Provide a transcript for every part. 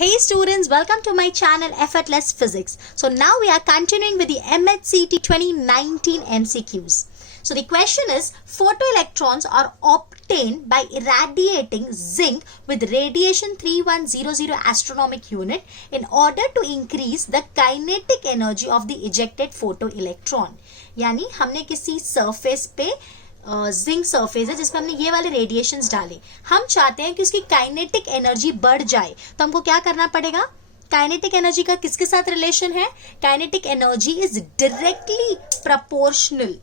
Hey students, welcome to my channel Effortless Physics. So now we are continuing with the MHT-CET 2019 MCQs. So the question is, photoelectrons are obtained by irradiating zinc with radiation 3100 astronomic unit in order to increase the kinetic energy of the ejected photoelectron. यानी हमने किसी surface पे zinc surface है जिसमें हमने ये वाले radiations डाले, हम चाहते हैं कि उसकी काइनेटिक एनर्जी बढ़ जाए, तो हमको क्या करना पड़ेगा? काइनेटिक एनर्जी का किसके साथ रिलेशन है? Kinetic energy is directly proportional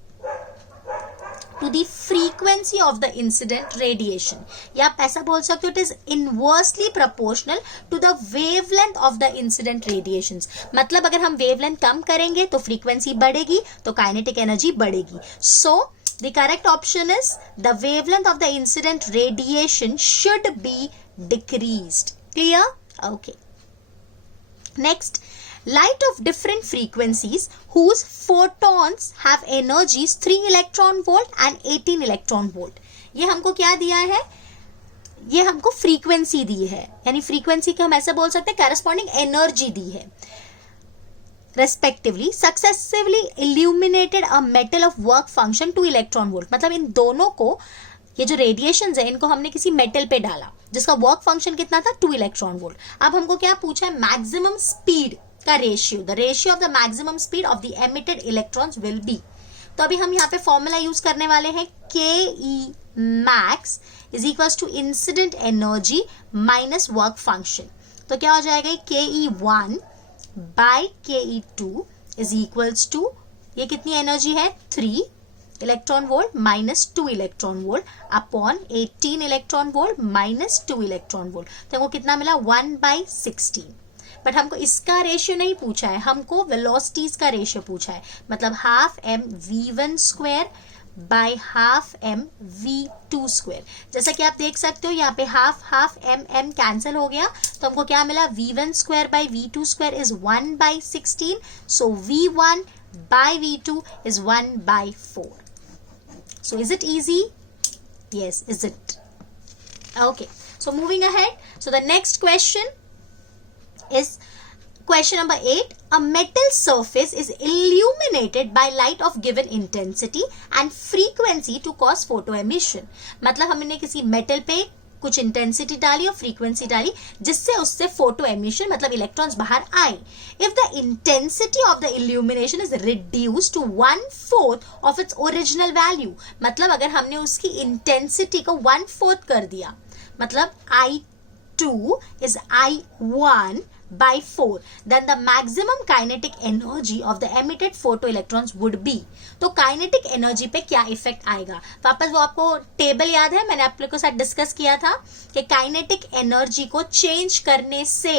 to the frequency of the incident radiation, या आप ऐसा बोल सकते हो it is inversely proportional to the wavelength of the incident radiations. मतलब अगर हम वेवलेंथ कम करेंगे तो फ्रीक्वेंसी बढ़ेगी, तो काइनेटिक एनर्जी बढ़ेगी. सो the correct option is the wavelength of the incident radiation should be decreased. Clear? Okay. Next, light of different frequencies whose photons have energies 3 electron volt and 18 electron volt. ये हमको क्या दिया है? ये हमको frequency दी है, यानी फ्रीक्वेंसी को हम ऐसे बोल सकते हैं corresponding एनर्जी दी है. Respectively, successively illuminated a metal of work function 2 electron volt. मतलब इन दोनों को, ये जो रेडिएशंस है इनको हमने किसी मेटल पे डाला जिसका वर्क फंक्शन कितना था? 2 इलेक्ट्रॉन वोल्ट. अब हमको क्या पूछा है? मैक्सिमम स्पीड का ratio, the ratio of the maximum speed of the emitted electrons will be. तो अभी हम यहाँ पे फॉर्मूला यूज करने वाले हैं KE max is equal to incident energy minus work function. तो क्या हो जाएगा? KE1 bye KE2 is equals to, ये कितनी एनर्जी है? 3 electron volt minus 2 electron volt upon 18 electron volt minus 2 electron volt. तो हमको कितना मिला? 1/16. बट हमको इसका रेशियो नहीं पूछा है, हमको वेलोसिटीज का रेशियो पूछा है. मतलब half m v1 square by half m v2 square. जैसा कि आप देख सकते हो यहाँ पे हाफ m कैंसिल हो गया, तो हमको क्या मिला? v1 square by v2 square is 1/16. So v1 by v2 is 1/4. So is it easy? Yes, is it? Okay, so moving ahead. So the next question is question number 8. A metal surface is illuminated by light of given intensity and frequency to cause photoemission. मतलब हमने किसी metal पे कुछ intensity डाली और frequency डाली जिससे उससे फोटो एमिशन मतलब इलेक्ट्रॉन्स बाहर आए. If the intensity of the illumination is reduce to 1/4 of its original value, मतलब अगर हमने उसकी इंटेंसिटी को 1/4 कर दिया, मतलब I2 is I1/4, then the maximum kinetic energy of the emitted photoelectrons would be. तो काइनेटिक एनर्जी पे क्या इफेक्ट आएगा? वापस वो आपको टेबल याद है, मैंने आप लोग के साथ डिस्कस किया था कि काइनेटिक एनर्जी को चेंज करने से,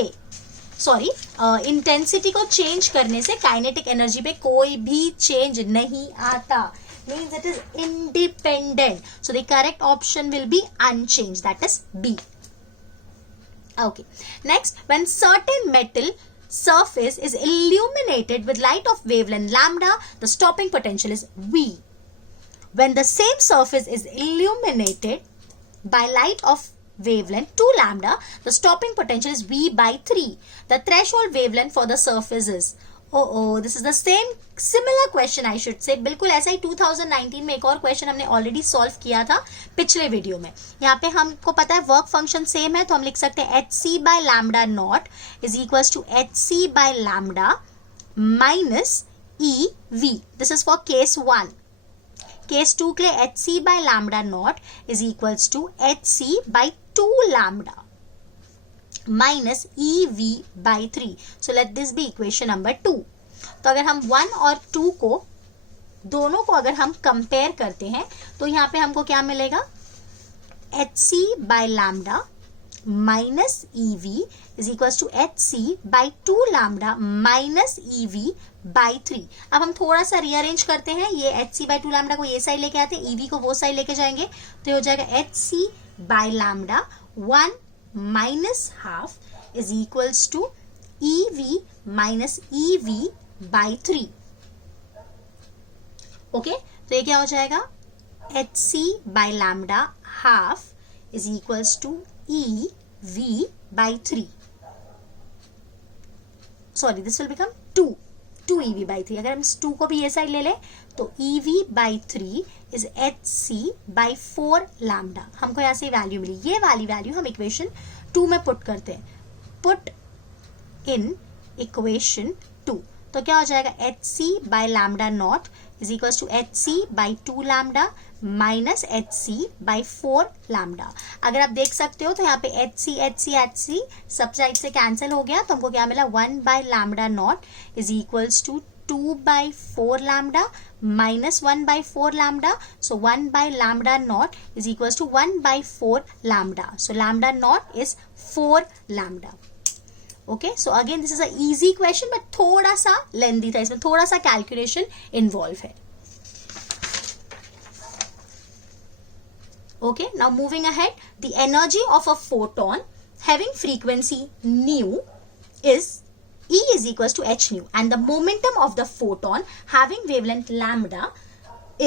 इंटेंसिटी को चेंज करने से काइनेटिक एनर्जी पे कोई भी चेंज नहीं आता. Means it is independent. So the correct option will be unchanged, that is B. Okay. Next, when certain metal surface is illuminated with light of wavelength lambda, the stopping potential is V. When the same surface is illuminated by light of wavelength 2 lambda, the stopping potential is V/3. The threshold wavelength for the surface is, this is the similar question I should say. बिल्कुल ऐसा ही 2019 में एक और question हमने already solve किया था पिछले video में. यहाँ पे हमको पता है वर्क फंक्शन सेम है, तो हम लिख सकते हैं hc/λ0 is equals to hc/λ minus EV. This is for case 1. Case 2 के लिए hc/λ0 is equals to hc/2λ minus EV/3. So let this be equation number 2. तो अगर हम 1 और 2 को दोनों को अगर हम कंपेयर करते हैं तो यहाँ पे हमको क्या मिलेगा? hc/λ minus EV is equal to hc/2λ minus EV/3. अब हम थोड़ा सा रीअरेंज करते हैं, ये hc/2λ को ये साइड लेके आते हैं, EV को वो साइड लेके जाएंगे, तो ये हो जाएगा hc/λ 1 minus half is equals to EV minus EV/3. Okay, तो ये क्या हो जाएगा? hc/λ half is equals to EV/3. Sorry this will become 2 EV/3। अगर हम इस 2 को भी ये साइड ले लें तो EV/3 इज HC/4 लैम्डा। हमको यहाँ से वैल्यू मिली, ये वाली वैल्यू हम इक्वेशन 2 में पुट करते हैं। पुट इन इक्वेशन 2 तो क्या हो जाएगा, HC/λ0 is equal to HC/2 lambda minus HC/4 lambda. अगर आप देख सकते हो तो यहाँ पे HC सब साइड से कैंसिल हो गया, तो हमको क्या मिला, 1/λ0 is equals to 2/4 lambda minus 1/4 lambda. So 1/λ0 is equals to 1/4 lambda. So lambda naught is 4 lambda. Okay, so again this is a easy question but थोड़ा सा lengthy था, इसमें थोड़ा सा calculation involve है. Okay, now moving ahead, the energy of a photon having frequency nu is E is equals to h nu, and the momentum of the photon having wavelength lambda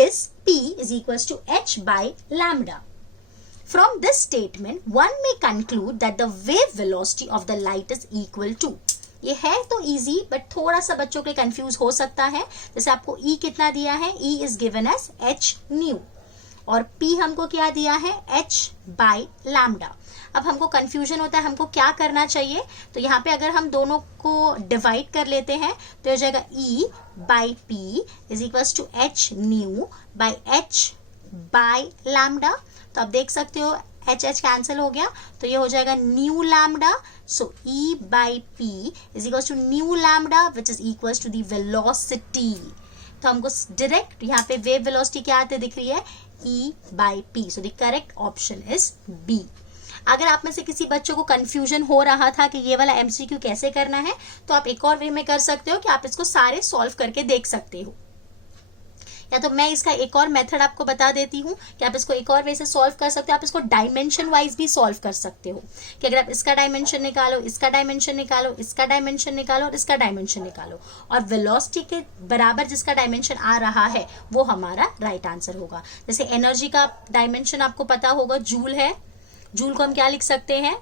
is P is equals to h by lambda. From this statement, one may conclude that the wave velocity of the light is equal to. ये है तो easy, but थोड़ा सा बच्चों के confuse हो सकता है. जैसे आपको E कितना दिया है, E is given as h nu, और P हमको क्या दिया है, h by lambda. अब हमको कंफ्यूजन होता है, हमको क्या करना चाहिए, तो यहाँ पे अगर हम दोनों को डिवाइड कर लेते हैं तो हो जाएगा E by p is equals to h nu by h by lambda. तो आप देख सकते हो एच एच कैंसिल हो गया, तो ये हो जाएगा nu lambda. So E by p is equals to nu lambda which is equals to the velocity. तो हमको डायरेक्ट यहाँ पे वेव वेलोसिटी क्या आते दिख रही है, E by p. So the correct option is b. अगर आप में से किसी बच्चों को कंफ्यूजन हो रहा था कि ये वाला एमसीक्यू कैसे करना है, तो आप एक और वे में कर सकते हो कि आप इसको सारे सॉल्व करके देख सकते हो, या तो मैं इसका एक और मेथड आपको बता देती हूँ कि आप इसको एक और वे से सॉल्व कर सकते हो. आप इसको डायमेंशन वाइज भी सॉल्व कर सकते हो कि अगर आप इसका डायमेंशन निकालो, इसका डायमेंशन निकालो, इसका डायमेंशन निकालो और इसका डायमेंशन निकालो, और वेलोसिटी के बराबर जिसका डायमेंशन आ रहा है वो हमारा राइट आंसर होगा. जैसे एनर्जी का डायमेंशन आपको पता होगा, जूल है. जूल को हम क्या लिख सकते हैं,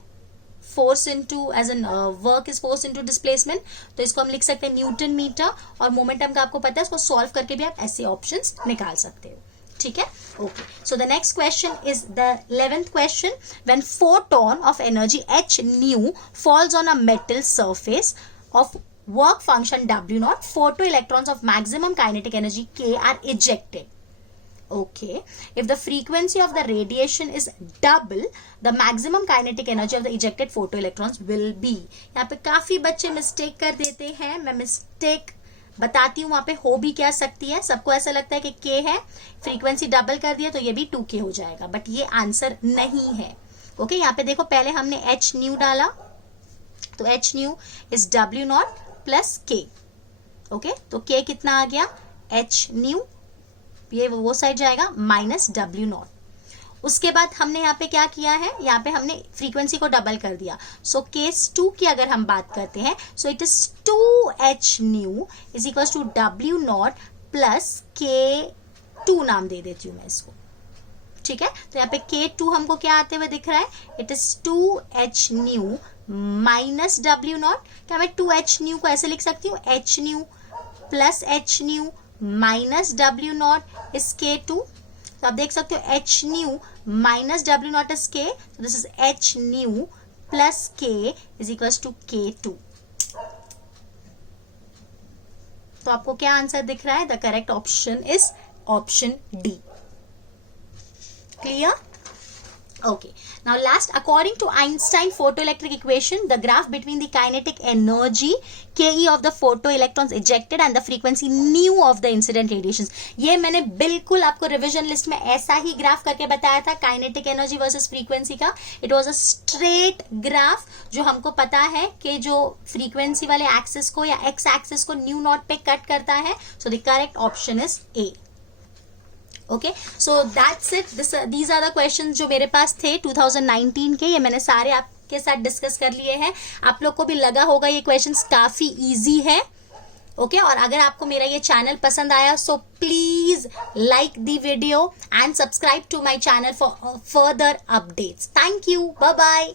force into as an work is force into displacement, तो इसको हम लिख सकते हैं न्यूटन मीटर. और मोमेंटम का आपको पता है, इसको सॉल्व करके भी आप ऐसे ऑप्शंस निकाल सकते हो. ठीक है, okay. So the next question is the 11th question. When photon of energy h nu falls on a metal surface of work function W0, photoelectrons of maximum kinetic energy K are ejected. Okay, if the frequency of the radiation is double, the maximum kinetic energy of the ejected photoelectrons will be. यहाँ पे काफी बच्चे mistake कर देते हैं, मैं mistake बताती हूँ वहां पे हो भी क्या सकती है. सबको ऐसा लगता है कि K है, फ्रीक्वेंसी डबल कर दिया तो ये भी 2K हो जाएगा, बट ये आंसर नहीं है. ओके, यहाँ पे देखो पहले हमने h न्यू डाला, तो h new is W0 plus K. Okay, तो K कितना आ गया, h न्यू, ये वो साइड जाएगा माइनस W0. उसके बाद हमने यहाँ पे क्या किया है, यहाँ पे हमने फ्रीक्वेंसी को डबल कर दिया. सो केस 2 की अगर हम बात करते हैं, so it is 2h nu is equal to W0 plus K2 नाम दे देती हूँ मैं इसको. ठीक है, तो यहाँ पे K2 हमको क्या आते हुए दिख रहा है, it is 2h new minus W0. क्या मैं 2h न्यू को ऐसे लिख सकती हूँ, h nu plus h nu minus W0 is K2. तो आप देख सकते हो h nu minus W0 is K, so this is h nu plus K is equal to K2. तो आपको क्या आंसर दिख रहा है, the correct option is option d. Clear? Okay, now last, according to Einstein photoelectric equation, the graph between the kinetic energy Ke of the photoelectrons ejected and the frequency nu of the incident radiations. ये मैंने बिल्कुल आपको revision list में ऐसा ही graph करके बताया था, kinetic energy versus frequency का. It was a straight graph, जो हमको पता है कि जो फ्रीक्वेंसी वाले एक्सिस को या एक्स एक्सिस को न्यू नॉट पे कट करता है. So the correct option is a. Okay, so that's it. These are the questions जो मेरे पास थे 2019 के, ये मैंने सारे आपके साथ डिस्कस कर लिए हैं. आप लोग को भी लगा होगा ये क्वेश्चंस काफी इजी है. ओके, और अगर आपको मेरा ये चैनल पसंद आया, so please like the video and subscribe to my channel for further updates. Thank you, bye bye.